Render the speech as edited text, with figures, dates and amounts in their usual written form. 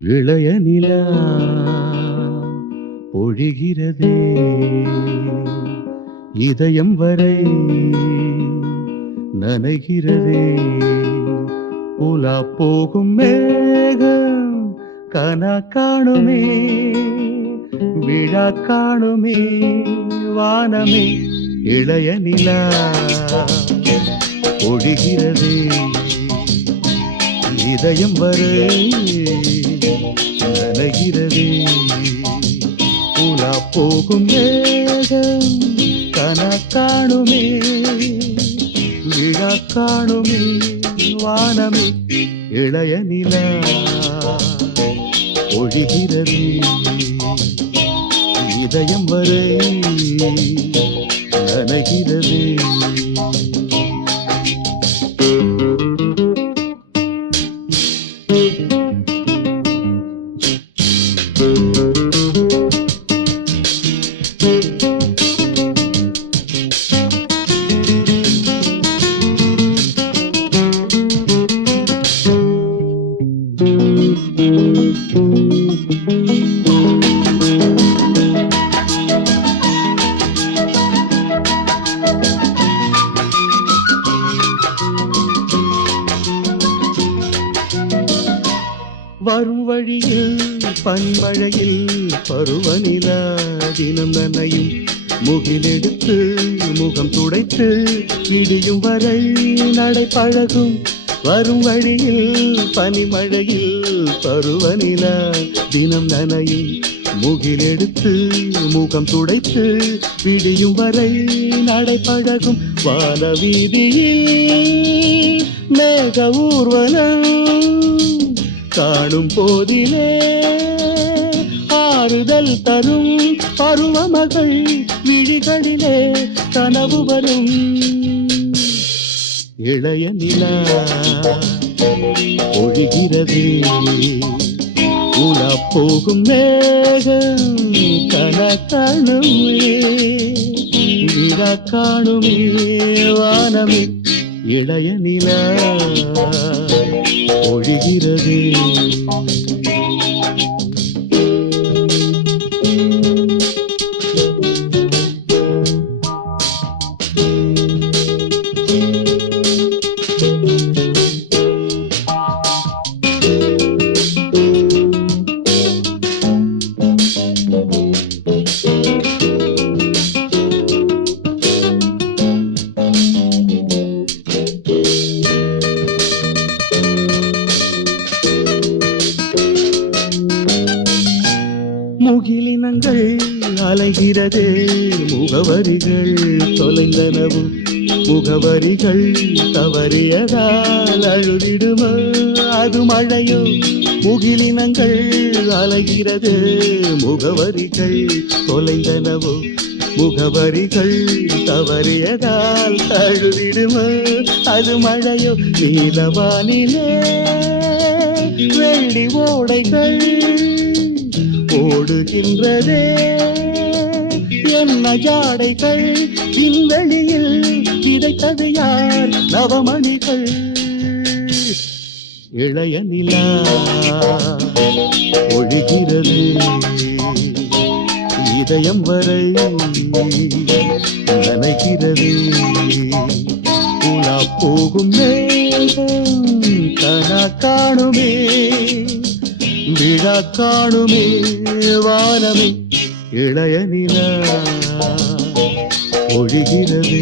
இளைய நிலா பொழிகிறதே இதயம் வரை நனைகிறதே உலா போகும் மேகம் கனா காணுமே விழா காணுமே வானமே இளைய நிலா பொழிகிறதே இதயம் வரை நனைகிறதே உலா போகும் மேகம் கனா காணுமே விழா காணுமே வானமே இளைய நிலா ஒழிகிறது இதயம் வரை நனைகிறது வரும் வழியில் பன்மழையில் பருவநிலா தினம் நனையும் முகிலெடுத்து முகம் துடைத்து விடியும் வரை நடை பழகும் வரும் வழியில் பனிமழையில் பருவநிலா தினம் நனையும் முகிலெடுத்து முகம் துடைத்து விடியும் வரை நடை பழகும் வான வீதியில் மேக ஊர்வலம் காணும் போதிலே ஆறுதல் தரும் பருவமகள் விழிகளிலே கனவு வரும் இளைய நிலா ஒழிகிறது உலா போகும் மேகம் கனா காணுமே விழா காணுமே வானமே இளைய நிலா ஒழிகிறது முகிலினங்கள் அலைகிறதே முகவரிகள் தொலைந்தனவும் முகவரிகள் தவறியதால் அழுதிடுமோ அது மழையோ முகிலினங்கள் அலைகிறது முகவரிகள் தொலைந்தனவோ முகவரிகள் தவறியதால் அழுதிடுமோ அது மழையோ நீலவானிலே வெள்ளி ஓடைகள் ஓடுகின்றதே என்ன ஜாடைகள் விண்வெளியில் விதைத்தது யார் நவமணிகள் இளைய நிலா ஒழிகிறது இதயம் வரை நனைகிறது உலா போகும் மேகம் கனா காணுமே விழா காணுமே வானமே இளைய நிலா ஒழிகிறது